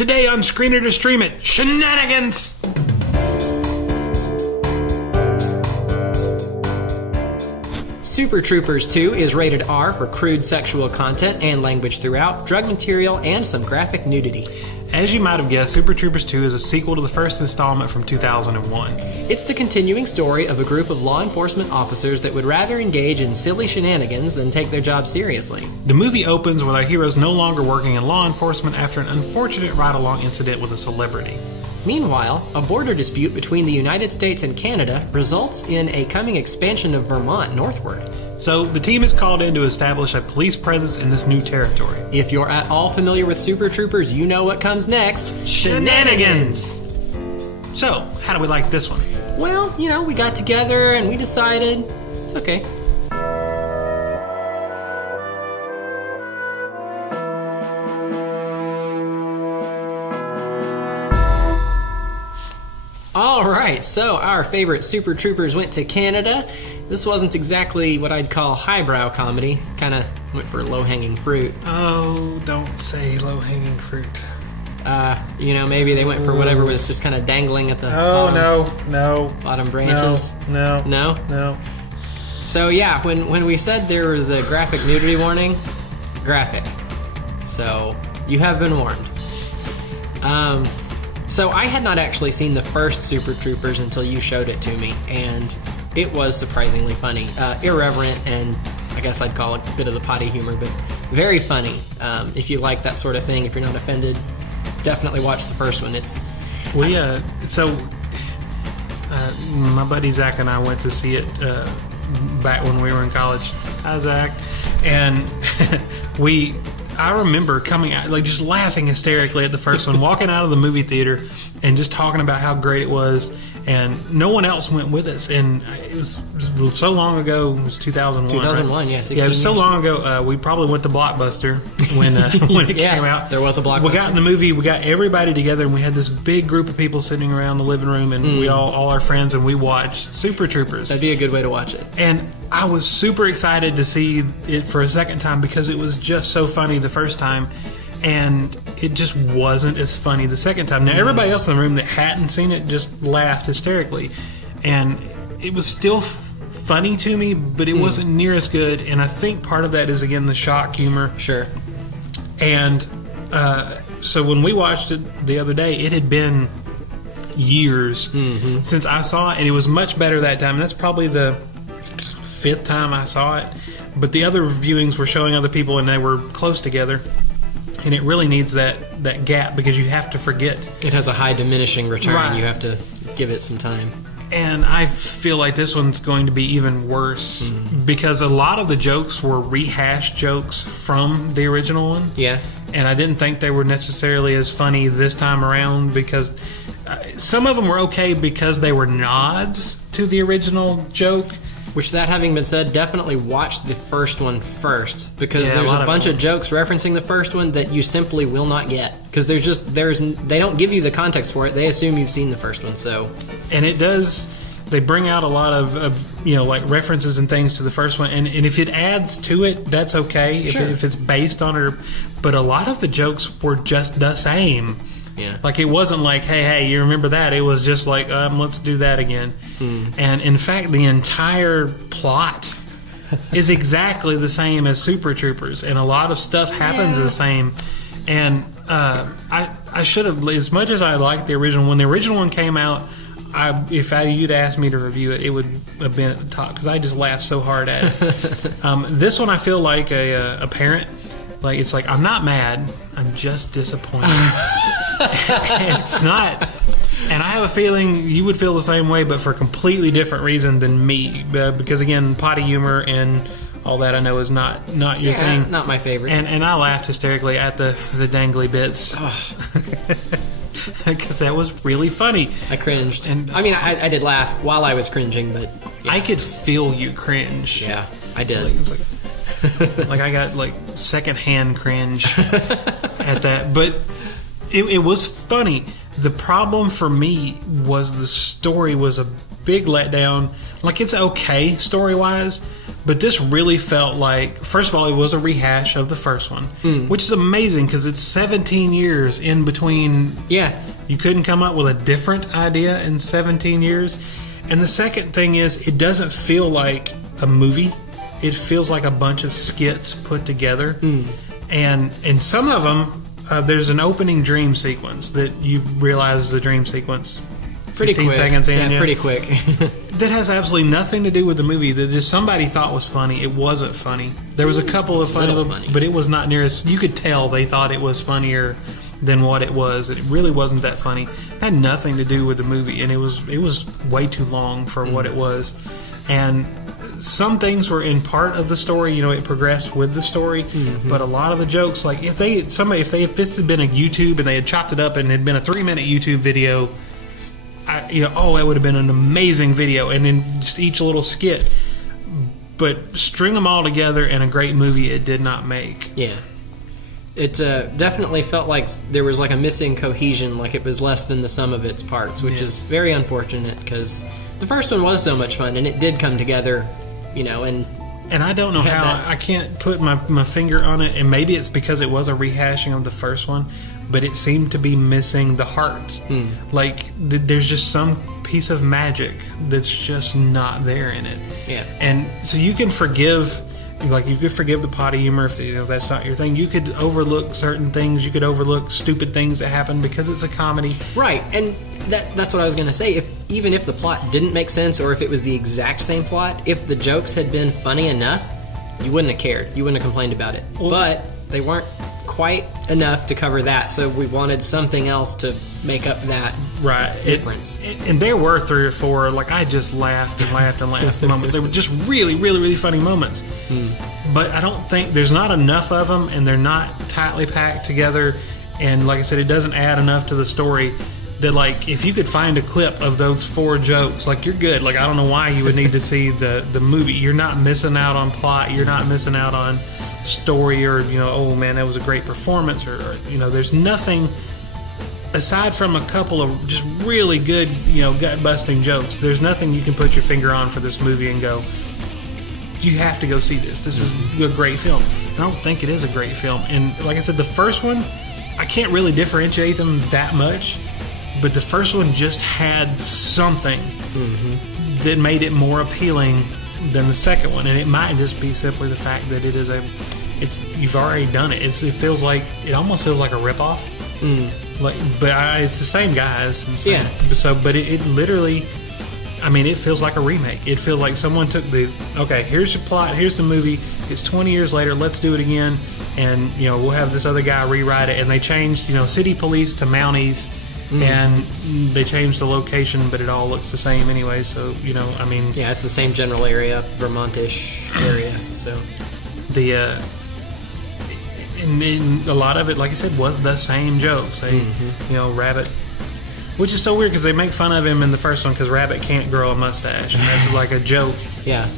Today on Screener to Stream It, Shenanigans! Super Troopers 2 is rated R for crude sexual content and language throughout, drug material, and some graphic nudity. As you might have guessed, Super Troopers 2 is a sequel to the first installment from 2001. It's the continuing story of a group of law enforcement officers that would rather engage in silly shenanigans than take their job seriously. The movie opens with our heroes no longer working in law enforcement after an unfortunate ride-along incident with a celebrity. Meanwhile, a border dispute between the United States and Canada results in a coming expansion of Vermont northward. So, the team is called in to establish a police presence in this new territory. If you're at all familiar with Super Troopers, you know what comes next. Shenanigans! So, how do we like this one? Well, we got together and we decided it's okay. Alright, so our favorite Super Troopers went to Canada. This wasn't exactly what I'd call highbrow comedy. Kind of went for low-hanging fruit. Oh, don't say low-hanging fruit. Maybe they went for whatever was just kind of dangling at the bottom branches. No. So yeah, when we said there was a graphic nudity warning, graphic. So you have been warned. So I had not actually seen the first Super Troopers until you showed it to me, and it was surprisingly funny. Irreverent, and I guess I'd call it a bit of the potty humor, but very funny. If you like that sort of thing, if you're not offended, definitely watch the first one. My buddy Zach and I went to see it back when we were in college. Hi, Zach. And I remember coming out, just laughing hysterically at the first one, walking out of the movie theater and just talking about how great it was, and no one else went with us. And it was so long ago. It was 2001. 2001, right? Yeah, 16 it was so years. long ago. We probably went to Blockbuster when it came out. There was a Blockbuster. We got in the movie. We got everybody together, and we had this big group of people sitting around the living room, and we all our friends, and we watched Super Troopers. That'd be a good way to watch it. And I was super excited to see it for a second time because it was just so funny the first time, and it just wasn't as funny the second time. Now, everybody else in the room that hadn't seen it just laughed hysterically, and it was still funny to me, but it wasn't near as good, and I think part of that is, again, the shock humor. Sure. And so when we watched it the other day, it had been years since I saw it, and it was much better that time. And that's probably the fifth time I saw it, but the other viewings were showing other people and they were close together, and it really needs that gap because you have to forget. It has a high diminishing return. Right. You have to give it some time. And I feel like this one's going to be even worse because a lot of the jokes were rehashed jokes from the original one. Yeah. And I didn't think they were necessarily as funny this time around because some of them were okay because they were nods to the original joke. Which, that having been said, definitely watch the first one first, because there's a bunch of jokes referencing the first one that you simply will not get, because they don't give you the context for it. They assume you've seen the first one. So, and they bring out a lot of references and things to the first one, and if it adds to it, that's okay. Sure. If it's based on it, but a lot of the jokes were just the same. Yeah. Like, it wasn't like, hey, you remember that? It was just like, let's do that again. And in fact, the entire plot is exactly the same as Super Troopers, and a lot of stuff happens the same. And I should have, as much as I liked the original, when the original one came out, if you'd asked me to review it, it would have been at the top because I just laughed so hard at it. This one, I feel like a parent. Like, it's like, I'm not mad, I'm just disappointed. It's not. And I have a feeling you would feel the same way, but for a completely different reason than me. Because, again, potty humor and all that, I know, is not your thing. Not my favorite. And I laughed hysterically at the dangly bits. Because that was really funny. I cringed. And I mean, I did laugh while I was cringing, but... Yeah. I could feel you cringe. Yeah, I did. It was like I got secondhand cringe at that, but it was funny. The problem for me was the story was a big letdown. Like, it's okay story wise, But this really felt like, first of all, it was a rehash of the first one, which is amazing because it's 17 years in between. Yeah. You couldn't come up with a different idea in 17 years. And the second thing is, it doesn't feel like a movie. It feels like a bunch of skits put together. And in some of them, there's an opening dream sequence that you realize is a dream sequence. Pretty 15 quick. seconds in. Yeah, pretty quick. That has absolutely nothing to do with the movie. That just somebody thought was funny. It wasn't funny. There was a couple of funny, but it was not near as. You could tell they thought it was funnier than what it was. It really wasn't that funny. It had nothing to do with the movie, and it was way too long for what it was. And some things were in part of the story. You know, it progressed with the story, but a lot of the jokes, like if this had been a YouTube and they had chopped it up and it had been a 3-minute YouTube video. That would have been an amazing video, and then just each little skit. But string them all together in a great movie, it did not make. Yeah, it definitely felt like there was like a missing cohesion, like it was less than the sum of its parts, which is very unfortunate because the first one was so much fun and it did come together, and I don't know how. I can't put my finger on it, and maybe it's because it was a rehashing of the first one. But it seemed to be missing the heart. Like, there's just some piece of magic that's just not there in it. Yeah. And so you can forgive, you could forgive the potty humor if that's not your thing. You could overlook certain things. You could overlook stupid things that happen because it's a comedy. Right. And that's what I was going to say. Even if the plot didn't make sense, or if it was the exact same plot, if the jokes had been funny enough, you wouldn't have cared. You wouldn't have complained about it. Well, but they weren't quite enough to cover that, so we wanted something else to make up that difference. And there were 3 or 4, I just laughed and laughed and laughed moments. They were just really, really, really funny moments. But I don't think there's not enough of them, and they're not tightly packed together. And like I said, it doesn't add enough to the story that, if you could find a clip of those 4 jokes, you're good. I don't know why you would need to see the movie. You're not missing out on plot. You're not missing out on story, or oh man, that was a great performance, or there's nothing aside from a couple of just really good gut busting jokes. There's nothing you can put your finger on for this movie and go, you have to go see this. This is a great film. I don't think it is a great film. And like I said, the first one, I can't really differentiate them that much, but the first one just had something that made it more appealing than the second one, and it might just be simply the fact that you've already done it. It almost feels like a ripoff. But it's the same guys. But it literally, it feels like a remake. It feels like someone took here's your plot, here's the movie. It's 20 years later. Let's do it again, and we'll have this other guy rewrite it. And they changed, city police to Mounties. And they changed the location, but it all looks the same anyway. So yeah, it's the same general area, Vermontish area. So and a lot of it, like I said, was the same jokes. Rabbit, which is so weird because they make fun of him in the first one because Rabbit can't grow a mustache, and that's like a joke. Yeah.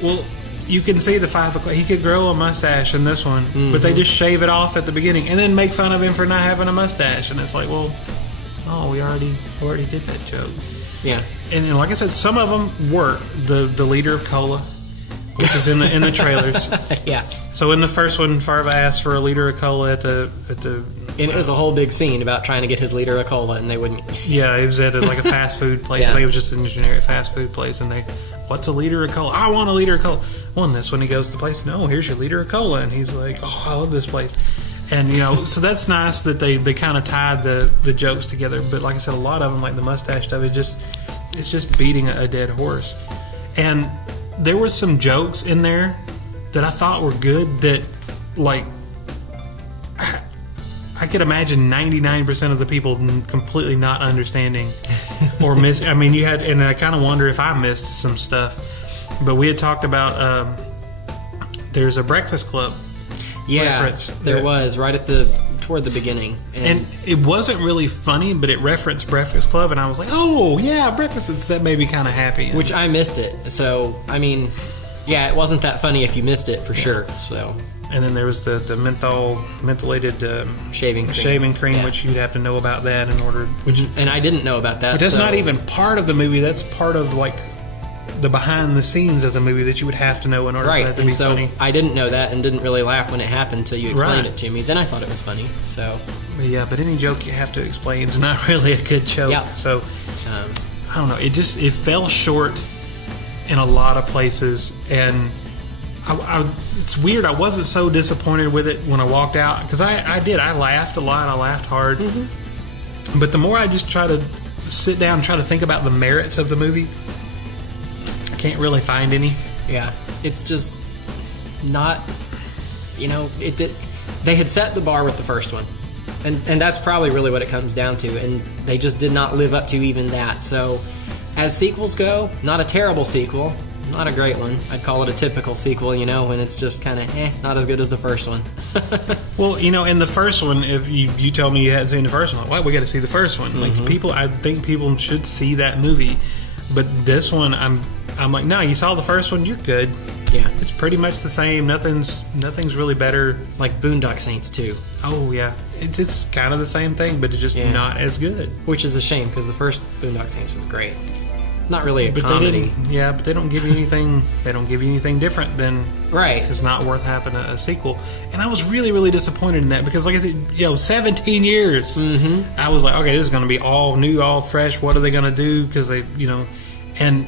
Well, you can see the 5 o'clock. He could grow a mustache in this one, but they just shave it off at the beginning and then make fun of him for not having a mustache. And it's like, well, we already did that joke. Yeah. And like I said, some of them work. The liter of cola, which is in the trailers. Yeah. So in the first one, Farva asked for a liter of cola at the. And it was a whole big scene about trying to get his liter of cola, and they wouldn't. Yeah, it was at a fast food place. Yeah. I think it was just a generic fast food place, and what's a liter of cola? I want a liter of cola. Well, and that's when he goes to the place. No, here's your liter of cola, and he's like, oh, I love this place. And so that's nice that they kind of tied the jokes together. But like I said, a lot of them, like the mustache stuff, it's just beating a dead horse. And there were some jokes in there that I thought were good that, I could imagine 99% of the people completely not understanding or miss. You had, and I kind of wonder if I missed some stuff. But we had talked about there's a Breakfast Club reference. There was right toward the beginning, and it wasn't really funny, but it referenced Breakfast Club, and I was like, oh yeah, breakfast. That made me kind of happy. Which I missed it. So it wasn't that funny if you missed it for sure. So. And then there was the mentholated shaving cream, which you'd have to know about that in order. And I didn't know about that. But that's not even part of the movie. That's part of the behind the scenes of the movie that you would have to know in order for that to be so funny. I didn't know that and didn't really laugh when it happened until you explained Right. it to me. Then I thought it was funny. So But any joke you have to explain is not really a good joke. Yeah. So I don't know. It fell short in a lot of places, and it's weird. I wasn't so disappointed with it when I walked out, because I did. I laughed a lot. I laughed hard. Mm-hmm. But the more I just try to sit down and try to think about the merits of the movie, I can't really find any. yeah, it's just not. They had set the bar with the first one, and that's probably really what it comes down to. And they just did not live up to even that. So, as sequels go, not a terrible sequel. Not a great one. I'd call it a typical sequel, when it's just kind of not as good as the first one. Well, in the first one, if you tell me you hadn't seen the first one, well, we got to see the first one. Mm-hmm. I think people should see that movie. But this one, I'm like, no, you saw the first one, you're good. Yeah. It's pretty much the same. Nothing's really better. Like Boondock Saints 2. Oh yeah, it's kind of the same thing, but it's just not as good. Which is a shame, because the first Boondock Saints was great. Not really a But comedy. but they don't give you anything. They don't give you anything different than Right. It's not worth having a sequel. And I was really, really disappointed in that, because, like I said, 17 years. Mm-hmm. I was like, okay, this is going to be all new, all fresh. What are they going to do? Because and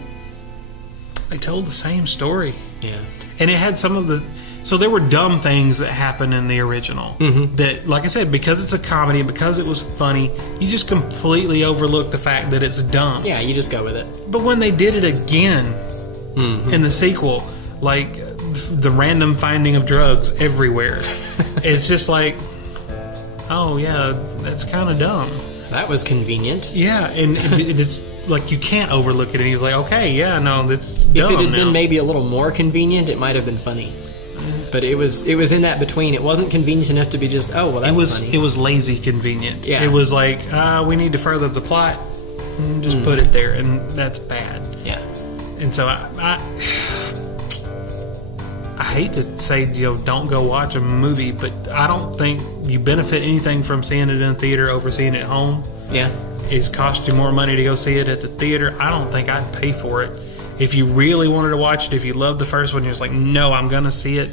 they told the same story. Yeah. And it had some of the. So there were dumb things that happened in the original that, like I said, because it's a comedy and because it was funny, you just completely overlook the fact that it's dumb. Yeah, you just go with it. But when they did it again in the sequel, like the random finding of drugs everywhere, it's just like, oh yeah, that's kind of dumb. That was convenient. Yeah, and it's like you can't overlook it, and you're like, okay, yeah, no, that's dumb. If it had now. been maybe a little more convenient, it might have been funny. But it was in that between. It wasn't convenient enough to be just, oh, well, that's funny. It was lazy convenient. Yeah. It was like, we need to further the plot, and just put it there, and that's bad. Yeah. And so I hate to say, don't go watch a movie, but I don't think you benefit anything from seeing it in theater over seeing it at home. Yeah. It's cost you more money to go see it at the theater. I don't think I'd pay for it. If you really wanted to watch it, if you loved the first one, you're just like, no, I'm going to see it.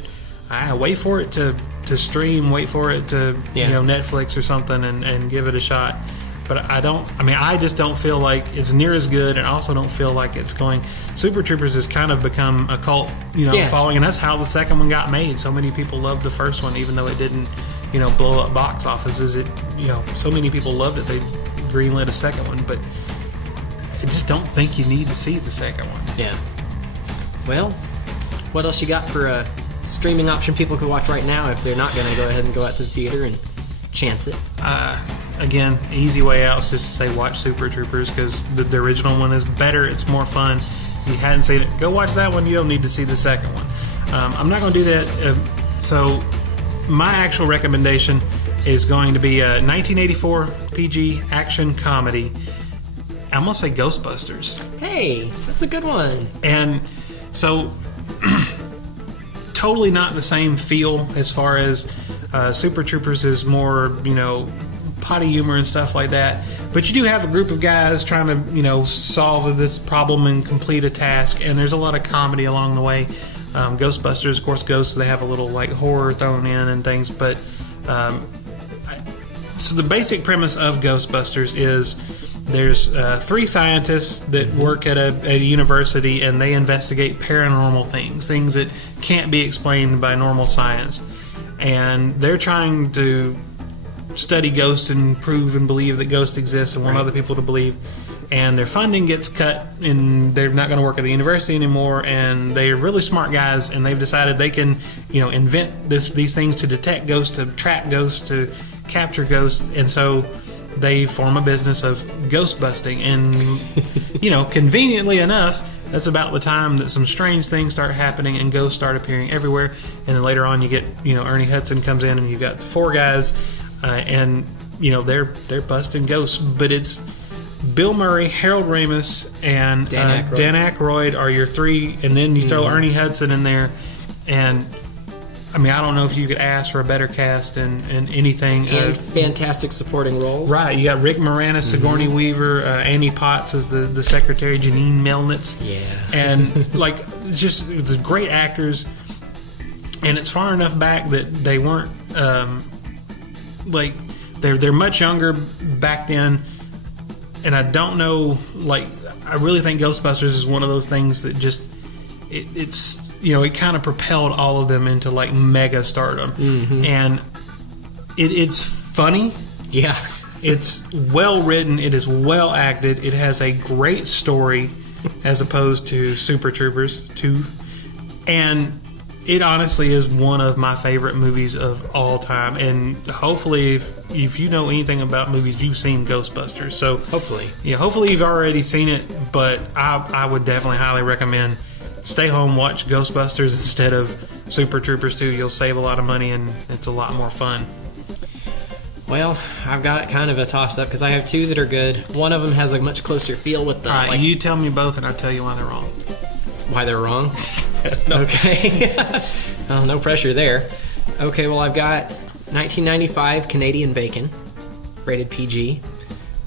Wait for it to stream, wait for it to Netflix or something, and give it a shot. But I just don't feel like it's near as good, and I also don't feel like it's going. Super Troopers has kind of become a cult, following, and that's how the second one got made. So many people loved the first one, even though it didn't, blow up box offices. So many people loved it, they greenlit a second one, but I just don't think you need to see the second one. Yeah. Well, what else you got for a streaming option people could watch right now if they're not going to go ahead and go out to the theater and chance it? Again, easy way out is just to say watch Super Troopers, because the original one is better. It's more fun. If you hadn't seen it, go watch that one. You don't need to see the second one. I'm not going to do that. So my actual recommendation is going to be a 1984 PG action comedy. I'm going to say Ghostbusters. Hey, that's a good one. And so totally not the same feel as far as Super Troopers is more, potty humor and stuff like that. But you do have a group of guys trying to, solve this problem and complete a task, and there's a lot of comedy along the way. Ghostbusters, of course, ghosts, they have a little like horror thrown in and things, but so the basic premise of Ghostbusters is there's 3 scientists that work at a university, and they investigate paranormal things that can't be explained by normal science. And they're trying to study ghosts and prove and believe that ghosts exist and want other people to believe. And their funding gets cut, and they're not going to work at the university anymore. And they're really smart guys, and they've decided they can, invent these things to detect ghosts, to trap ghosts, to capture ghosts. And so they form a business of ghost busting. And, conveniently enough, that's about the time that some strange things start happening and ghosts start appearing everywhere. And then later on you get, Ernie Hudson comes in, and you've got 4 guys, and, they're busting ghosts. But it's Bill Murray, Harold Ramis, and Dan Aykroyd are your 3, and then you throw Ernie Hudson in there. And I mean, I don't know if you could ask for a better cast in anything. And fantastic supporting roles. Right. You got Rick Moranis, Sigourney Weaver, Annie Potts as the secretary, Janine Melnitz. Yeah. And, like, it's great actors. And it's far enough back that they weren't, like, they're much younger back then. And I don't know, like, I really think Ghostbusters is one of those things that just, it's... You know, it kind of propelled all of them into like mega stardom, and it's funny. Yeah, it's well written. It is well acted. It has a great story, as opposed to Super Troopers 2, and it honestly is one of my favorite movies of all time. And hopefully, if you know anything about movies, you've seen Ghostbusters. So hopefully you've already seen it. But I would definitely highly recommend. Stay home, watch Ghostbusters instead of Super Troopers 2. You'll save a lot of money, and it's a lot more fun. Well, I've got kind of a toss-up because I have two that are good. One of them has a much closer feel with the... All right, you tell me both, and I'll tell you why they're wrong. Why they're wrong? No. Okay. Well, no pressure there. Okay, well, I've got 1995 Canadian Bacon, rated PG.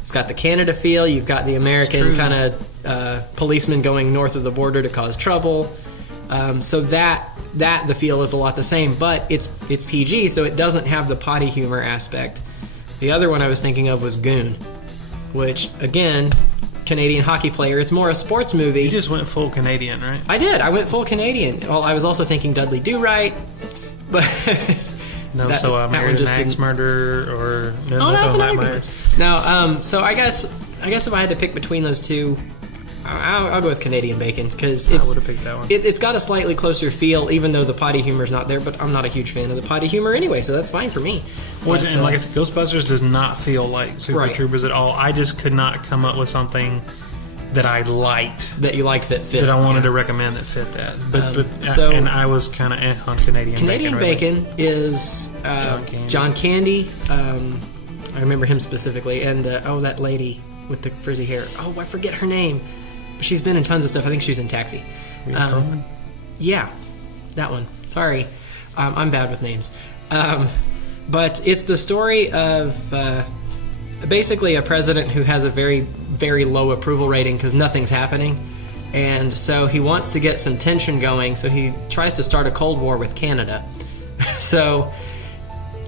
It's got the Canada feel. You've got the American kind of policeman going north of the border to cause trouble. So that the feel is a lot the same, but it's PG, so it doesn't have the potty humor aspect. The other one I was thinking of was Goon, which, again, Canadian hockey player. It's more a sports movie. You just went full Canadian, right? I did. I went full Canadian. Well, I was also thinking Dudley Do-Right, but... No, so I married an axe murderer, or... Oh, that was another good one. No, so I guess if I had to pick between those two, I'll go with Canadian Bacon, because I would have picked that one. It's got a slightly closer feel, even though the potty humor's not there, but I'm not a huge fan of the potty humor anyway, so that's fine for me. Well, and like I said, Ghostbusters does not feel like Super Troopers at all. I just could not come up with something that I liked. That you liked that fit. That I wanted to recommend that fit that. And I was kind of on Canadian Bacon. Canadian Bacon is John Candy. I remember him specifically. And, that lady with the frizzy hair. Oh, I forget her name. She's been in tons of stuff. I think she's in Taxi. Yeah, that one. Sorry. I'm bad with names. But it's the story of basically a president who has a very, very low approval rating because nothing's happening. And so he wants to get some tension going, so he tries to start a Cold War with Canada. So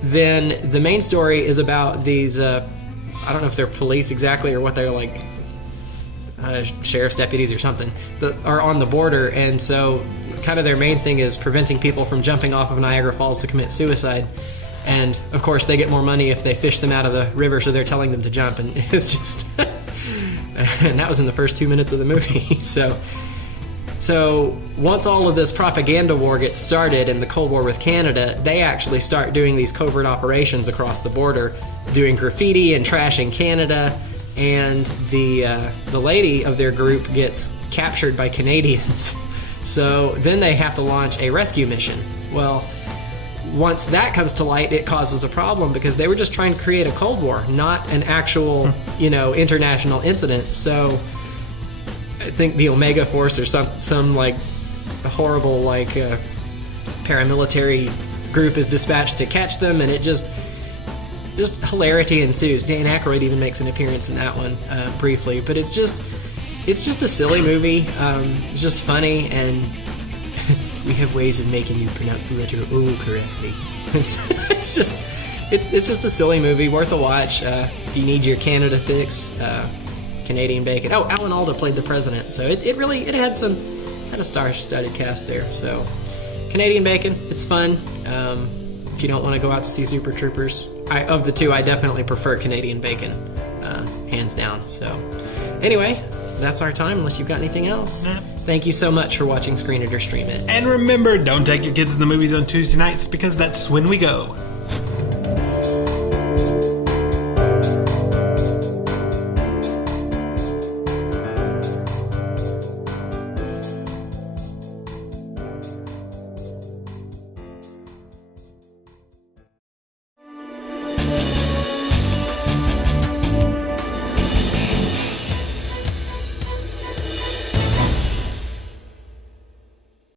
then the main story is about these, I don't know if they're police exactly or what they're like, sheriff's deputies or something, that are on the border. And so kind of their main thing is preventing people from jumping off of Niagara Falls to commit suicide. And, of course, they get more money if they fish them out of the river, so they're telling them to jump. And it's just... and that was in the first 2 minutes of the movie. So once all of this propaganda war gets started in the Cold War with Canada, they actually start doing these covert operations across the border, doing graffiti and trashing Canada. And the lady of their group gets captured by Canadians. So then they have to launch a rescue mission. Well... once that comes to light, it causes a problem because they were just trying to create a Cold War, not an actual, international incident. So I think the Omega Force or some like horrible like paramilitary group is dispatched to catch them, and it just hilarity ensues. Dan Aykroyd even makes an appearance in that one briefly, but it's just a silly movie. It's just funny, and we have ways of making you pronounce the letter O correctly. It's just a silly movie, worth a watch. If you need your Canada fix, Canadian Bacon. Oh, Alan Alda played the president, so it had a star-studded cast there. So Canadian Bacon, it's fun. If you don't want to go out to see Super Troopers, of the two, I definitely prefer Canadian Bacon, hands down. So anyway, that's our time, unless you've got anything else. Nah. Thank you so much for watching Screen It or Stream It. And remember, don't take your kids to the movies on Tuesday nights, because that's when we go.